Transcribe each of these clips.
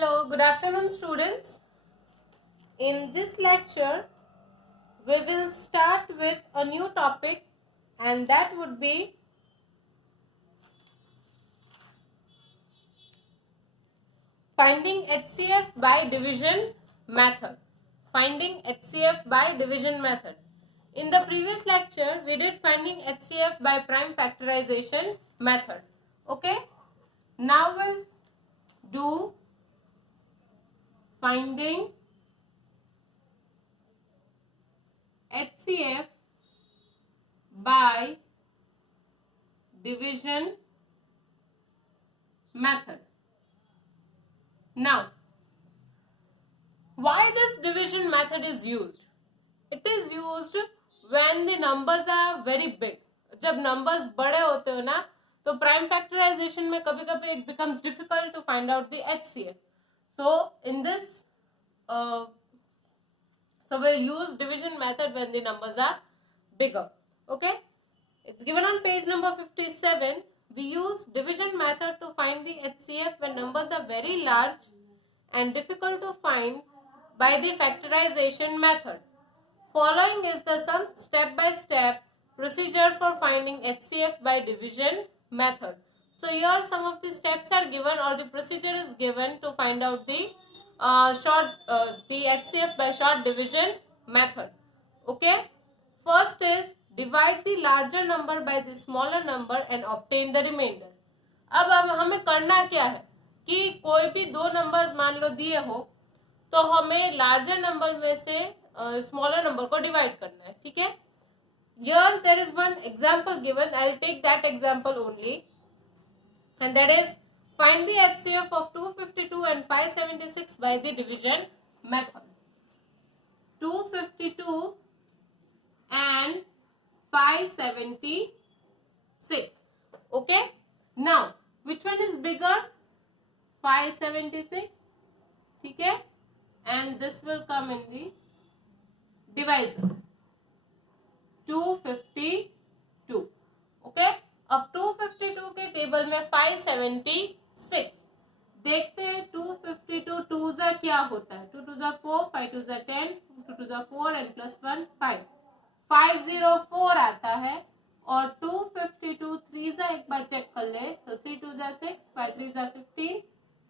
Hello, good afternoon students. In this lecture, we will start with a new topic and that would be finding HCF by division method. Finding HCF by division method. In the previous lecture, we did finding HCF by prime factorization method. Okay? Now we'll do finding HCF by division method. Now, why this division method is used? It is used when the numbers are very big. जब numbers बड़े होते हो ना, तो prime factorization में कभी-कभी it becomes difficult to find out the HCF. So in this, so we'll use division method when the numbers are bigger. Okay, it's given on page number 57. We use division method to find the HCF when numbers are very large and difficult to find by the factorization method. Following is the some step-by-step procedure for finding HCF by division method. So here some of the steps are given or the procedure is given to find out the the HCF by short division method. Okay. First is divide the larger number by the smaller number and obtain the remainder. अब हमें करना क्या है कि कोई भी दो numbers मान लो दिए हो तो हमें लार्जर नंबर में से स्मॉलर नंबर को डिवाइड करना है. ठीक है. Here there is one example given. I'll take that example only, and that is find the HCF of 252 and 576 by the division method. 252 and 576. Okay. Now, which one is bigger? 576. Okay. And this will come in the divisor. 252. Okay. अब 252 के table में 576 देखते हैं. 252 to जा क्या होता है? 2 2 4, 5 2 10, 2 2 4 and plus 1 5. 504 आता है. और 252 3 जा एक बार चेक कर ले तो 3 2 6, 5 3 15,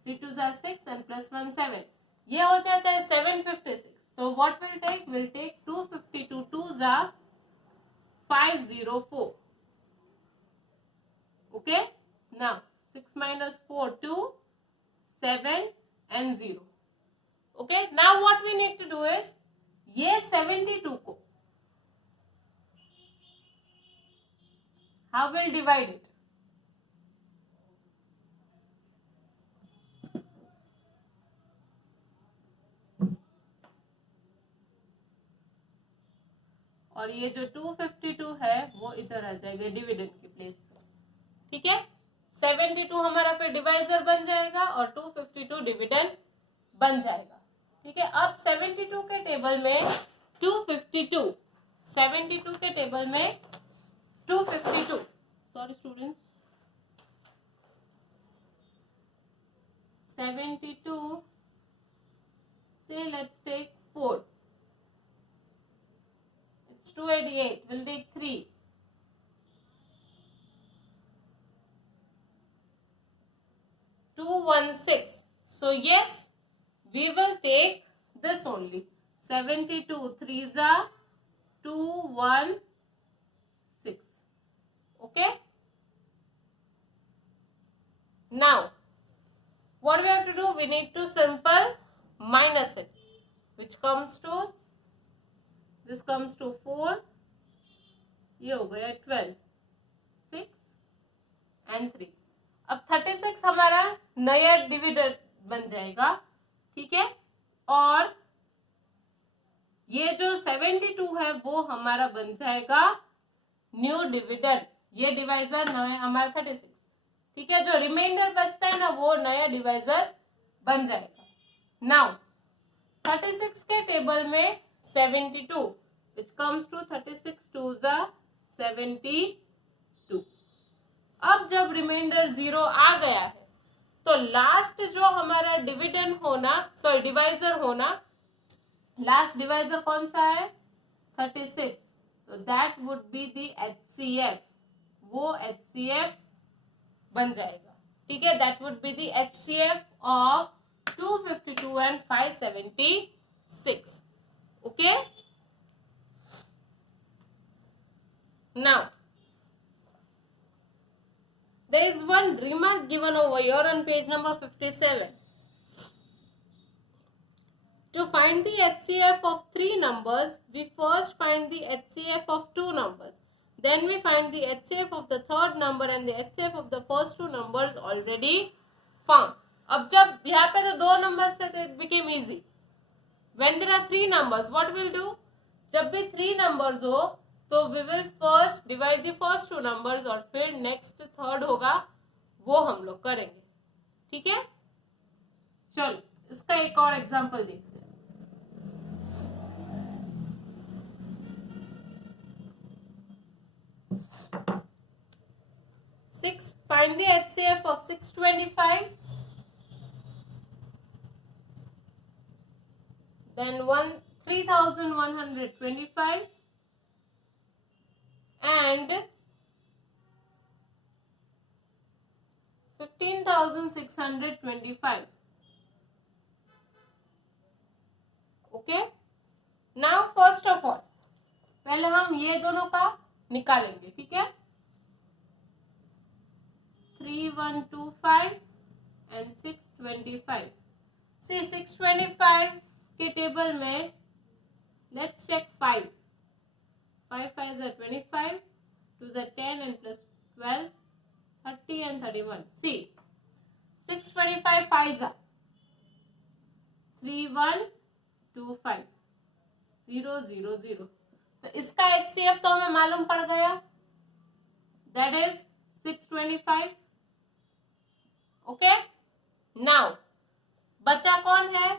3 2 6 and plus 1 7. ये हो जाता है 756. तो what will take? Will take 252 2 जा 504. Okay. Now 6 minus 4 2, 7 and 0. Okay. Now what we need to do is ये 72 को how will divide it? और ये जो 252 है वो इधर आ जाएगा डिविडेंड की प्लेस पे. ठीक है. 72 हमारा फिर डिवाइजर बन जाएगा और 252 डिविडेंड बन जाएगा. ठीक है. अब 72 के टेबल में 252, 72 के टेबल में 252, sorry students, 72, say let's take 4, it's 288, we'll take 3, 216. So yes, we will take this only. 72 3s are 216. Okay. Now, what we have to do? We need to simple minus it, which comes to, this comes to 4. ये हो गया 12, 6 and 3. अब 36 हमारा नया dividend बन जाएगा. ठीक है. और ये जो 72 है वो हमारा बन जाएगा न्यू डिविडेंड. ये डिवाइजर नया हमारा 36. ठीक है. जो रिमाइंडर बचता है ना वो नया डिवाइजर बन जाएगा. नाउ 36 के टेबल में 72 which comes to 36 2 जा 72. अब जब रिमाइंडर 0 आ गया है तो लास्ट जो हमारा डिवाइजर होना, लास्ट डिवाइजर कौन सा है 36, तो that would be the HCF, वो HCF बन जाएगा, ठीक है, that would be the HCF of 252 and 576. Okay, now there is one remark given over here on page number 57. To find the HCF of 3 numbers, we first find the HCF of 2 numbers. Then we find the HCF of the third number and the HCF of the first 2 numbers already found. अब जब यहाँ पे तो 2 numbers थे तो it became easy. When there are 3 numbers, what we'll do? जब भी 3 numbers हो तो we will first divide the first 2 numbers और फिर next third होगा वो हम लोग करेंगे, ठीक है। चलो इसका एक और एग्जाम्पल देखते हैं। 6, find the HCF of 625. Then 3125 and 15,625. Okay. Now first of all पहले हम ये दोनों का निकालेंगे, ठीक है। 3125 and 625. See 625 के टेबल में let's check 5. 5 5s are 25, 2s are 10 and plus 12, 30 and 31. See 625 5s are 3125 0 0 0. तो इसका HCF तो हमें मालूम पड़ गया, that is 625. ओके, नाउ बचा कौन है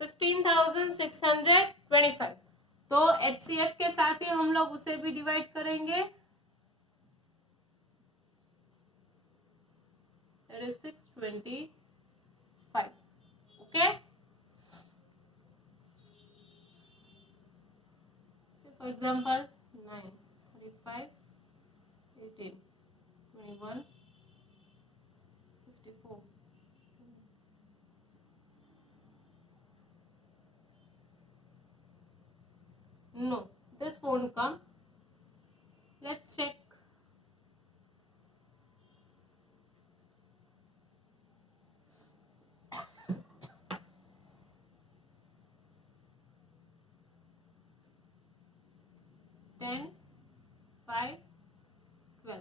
15,625, तो HCF के साथ ही हम लोग उसे भी डिवाइड करेंगे, that is 625. Okay, for example 9 35 18 21 54. No, this won't come. Let's check. Ten, 5, 12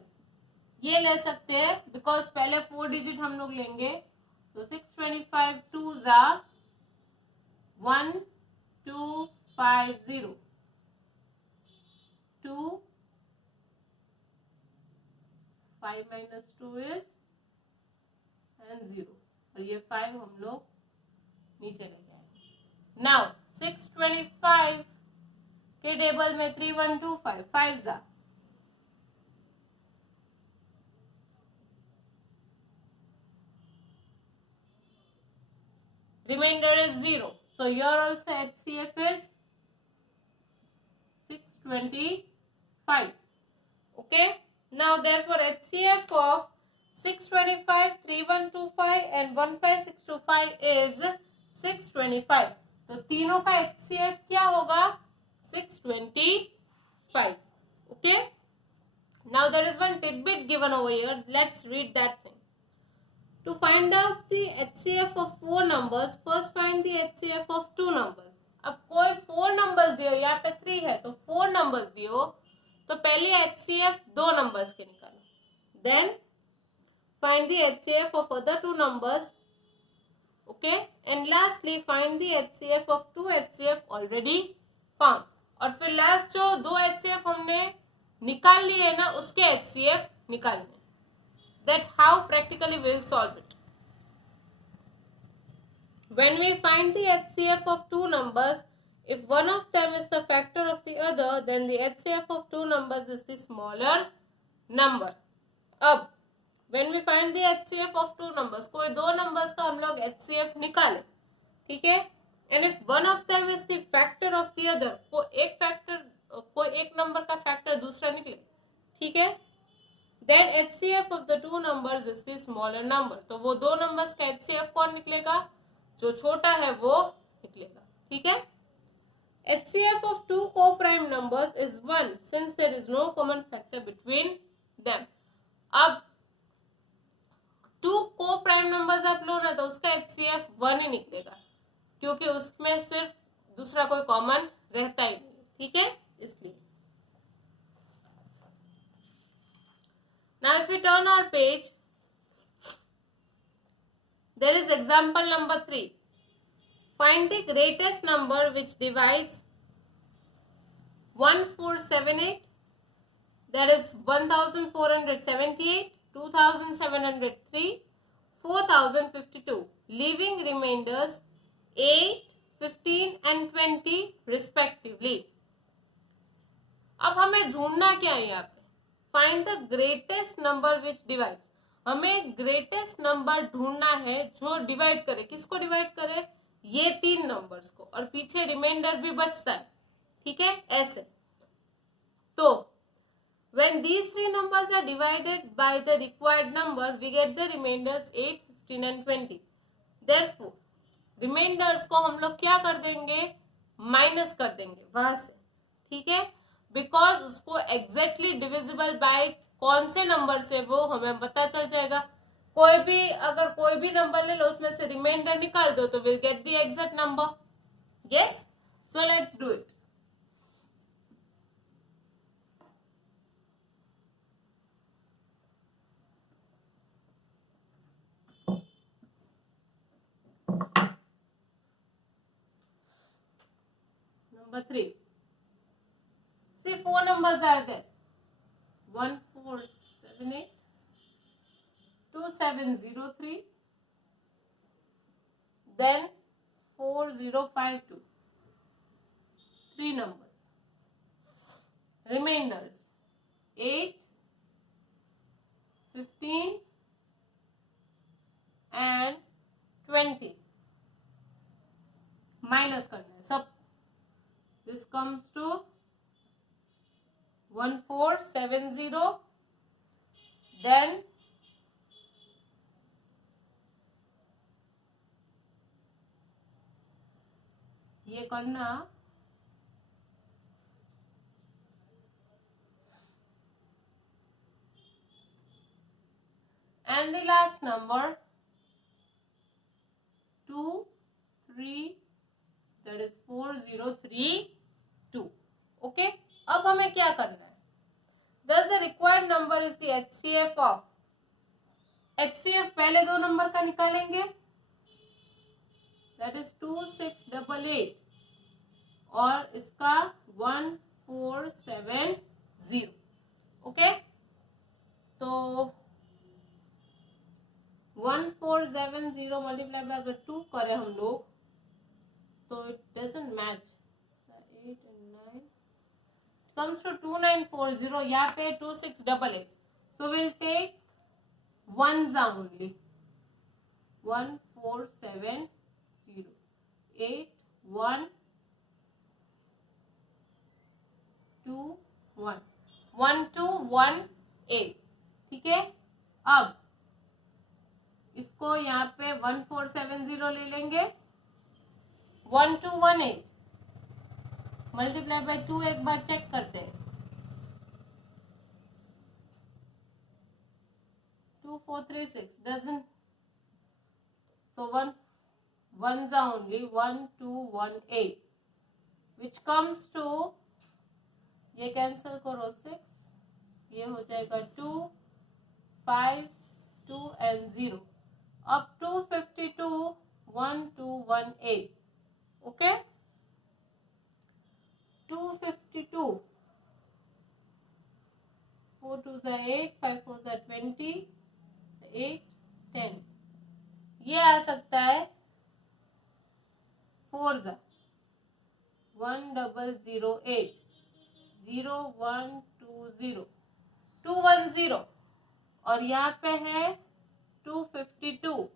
ये ले सकते हैं बिकॉज पहले 4 डिजिट हम लोग लेंगे, तो 625 2s are 1250 2 5 minus 2 is and 0 और ये 5 हम लोग नीचे लेके आए। नाउ 625 के टेबल में 3125 5s are remainder is 0, so here also HCF is 625. Okay, now therefore HCF of 625 3125 and 15625 is 625, तो तीनों का HCF क्या होगा 625. Okay, now there is one tidbit given over here, let's read that thing. To find out the HCF of 4 numbers, first find the HCF of 2 numbers. अब कोई 4 numbers दियो, यहाँ पे 3 है तो 4 numbers दियो, तो पहले HCF 2 numbers के निकालो, then find the HCF of other 2 numbers, okay, and lastly find the HCF of 2 HCF already found. और फिर लास्ट जो 2 HCF हमने निकाल लिए ना उसके HCF निकालने. That how practically we will solve it. When we find the HCF of 2 numbers, if one of them is the factor of the other, then the HCF of 2 numbers is the smaller number. अब when we find the HCF of two numbers, कोई दो numbers का हम लोग HCF निकाले, ठीक है, and if one of them is the factor of the other, कोई एक नंबर का फैक्टर दूसरा निकले, ठीक है, then HCF of the two numbers is the smaller number, तो वो दो नंबर्स का HCF कौन निकलेगा, जो छोटा है वो निकलेगा, ठीक है। HCF of two co-prime numbers is 1 since there is no common factor between them. अब टू co-prime numbers आप लो ना तो उसका HCF 1 ही निकलेगा, क्योंकि उसमें सिर्फ दूसरा कोई कॉमन रहता ही नहीं, ठीक है, इसलिए। Now if we turn our page, there is example number 3. Find the greatest number which divides 1478, that is 1478, 2703, 4052, leaving remainders 8, 15 and 20 respectively. अब हमें ढूंढना क्या है यहाँ पे, find the greatest number which divides, हमें ग्रेटेस्ट नंबर ढूंढना है जो डिवाइड करे, किसको डिवाइड करे, ये तीन नंबर्स को, और पीछे रिमाइंडर भी बचता है, ठीक है, ऐसे। तो when these three numbers are divided by the required number, we get the remainders 8, 15 and 20. Therefore, reminders को हम लोग क्या कर देंगे, माइनस कर देंगे वहां से, ठीक है, बिकॉज उसको एग्जैक्टली डिविजिबल बाय कौन से नंबर से वो हमें पता चल जाएगा। कोई भी अगर कोई भी नंबर ले लो, उसमें से रिमाइंडर निकाल दो तो will get the exact number. Yes, so let's do it. Number 3. See, 4 numbers are there. 1478, 2703, then 4052. 3 numbers. Remainders 8, 15 and 20. Minus करना है सब। This comes to 1470, then ये करना, and the last number 2, 3, that is 4032. Okay, अब हमें क्या करना है, thus the required number is the HCF of, HCF पहले दो नंबर का निकालेंगे, that is 2688 और इसका 1470, ओके, तो 1470 मल्टीप्लाई बाय अगर 2 करें हम लोग तो it doesn't match, 8 and 9 comes to 2940, यहाँ पे 2688, so we'll take ones only, 1470, 8, 1, 2, 1, 1 2 1 8, ठीक है। अब इसको यहाँ पे 1470 ले लेंगे, 1218 मल्टीप्लाई बाय 2 एक बार चेक करते हैं, 2436 doesn't, so 1 ones are only, 1218 which comes to, ये कैंसिल करो 6, ये हो जाएगा 2, 5, 2 and 0, अब 252 1218, okay, 252, 4 2s are 8, 5 4s are 20, 8 10, ये आ सकता है 4s are 1008, 0120, 210, और यहाँ पे है 252,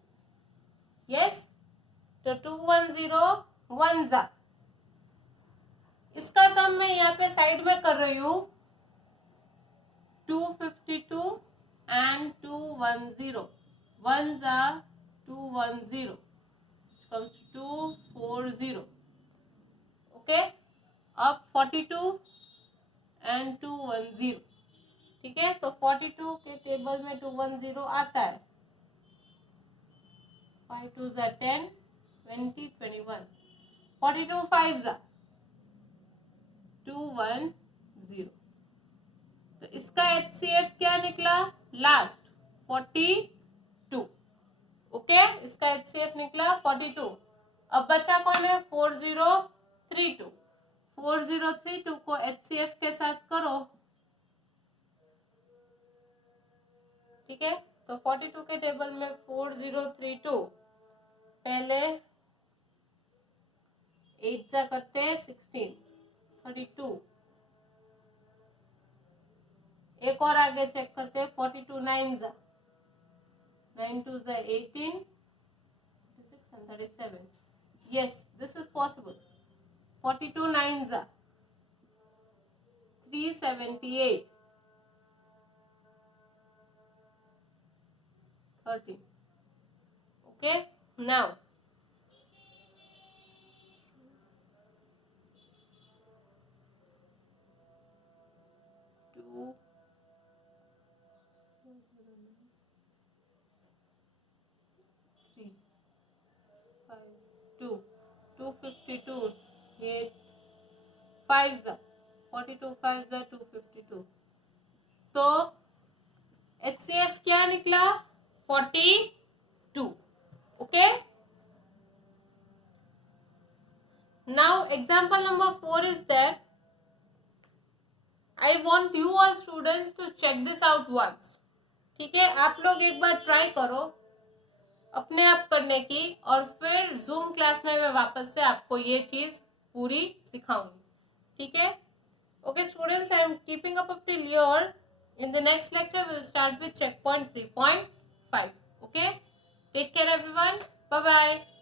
यस। तो 210 1 जा, इसका सम मैं यहाँ पे साइड में कर रही हूँ, 252 एंड 210, 1 जा 210 comes to 240, ओके। अब 42 एंड 210, ठीक है। तो 42 के टेबल में 210 आता है, 5 2 जा 10, 20 21, 42 5 जा 210। तो इसका HCF क्या निकला, लास्ट 42, ओके। इसका HCF निकला 42। अब बचा कौन है, 4032। 4032 को HCF के साथ करो, ठीक है। तो 42 के टेबल में 4032, पहले 8 जा करते हैं 16, 32। एक और आगे चेक करते हैं, 42 9 जा, 9 2 जा 18, 36 and 37, yes this is possible। 42 9 जा 378, 13, okay। now two 3 5 2 252 8 5 जा 42 5 जा 252। तो HCF क्या निकला, 42, okay. Now example number 4 is that I want you all students to check this out once, ठीक है। आप लोग एक बार ट्राई करो अपने आप करने की, और फिर जूम क्लास में मैं वापस से आपको ये चीज पूरी सिखाऊंगी, ठीक है। Okay students, I am keeping up till your, in the next lecture we will start with checkpoint 3.5, okay। Take care everyone, bye bye।